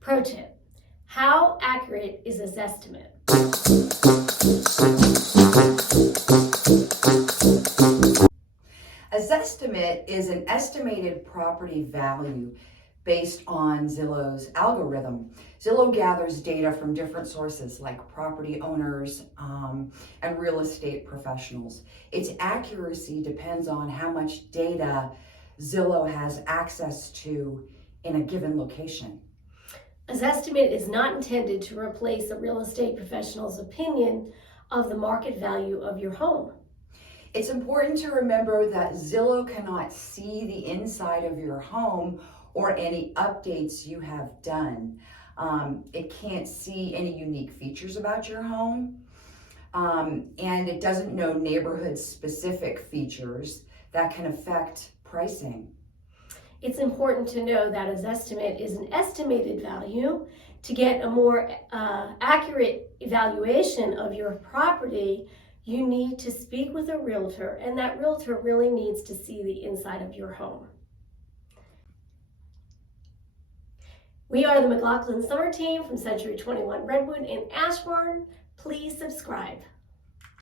Pro tip: how accurate is a Zestimate? A Zestimate is an estimated property value based on Zillow's algorithm. Zillow gathers data from different sources like property owners and real estate professionals. Its accuracy depends on how much data Zillow has access to in a given location. A Zestimate is not intended to replace a real estate professional's opinion of the market value of your home. It's important to remember that Zillow cannot see the inside of your home or any updates you have done. It can't see any unique features about your home, and it doesn't know neighborhood-specific features that can affect pricing. It's important to know that a Zestimate is an estimated value. To get a more accurate evaluation of your property, you need to speak with a realtor, and that realtor really needs to see the inside of your home. We are the McLoughlin Sommer team from Century 21 Redwood in Ashburn. Please subscribe.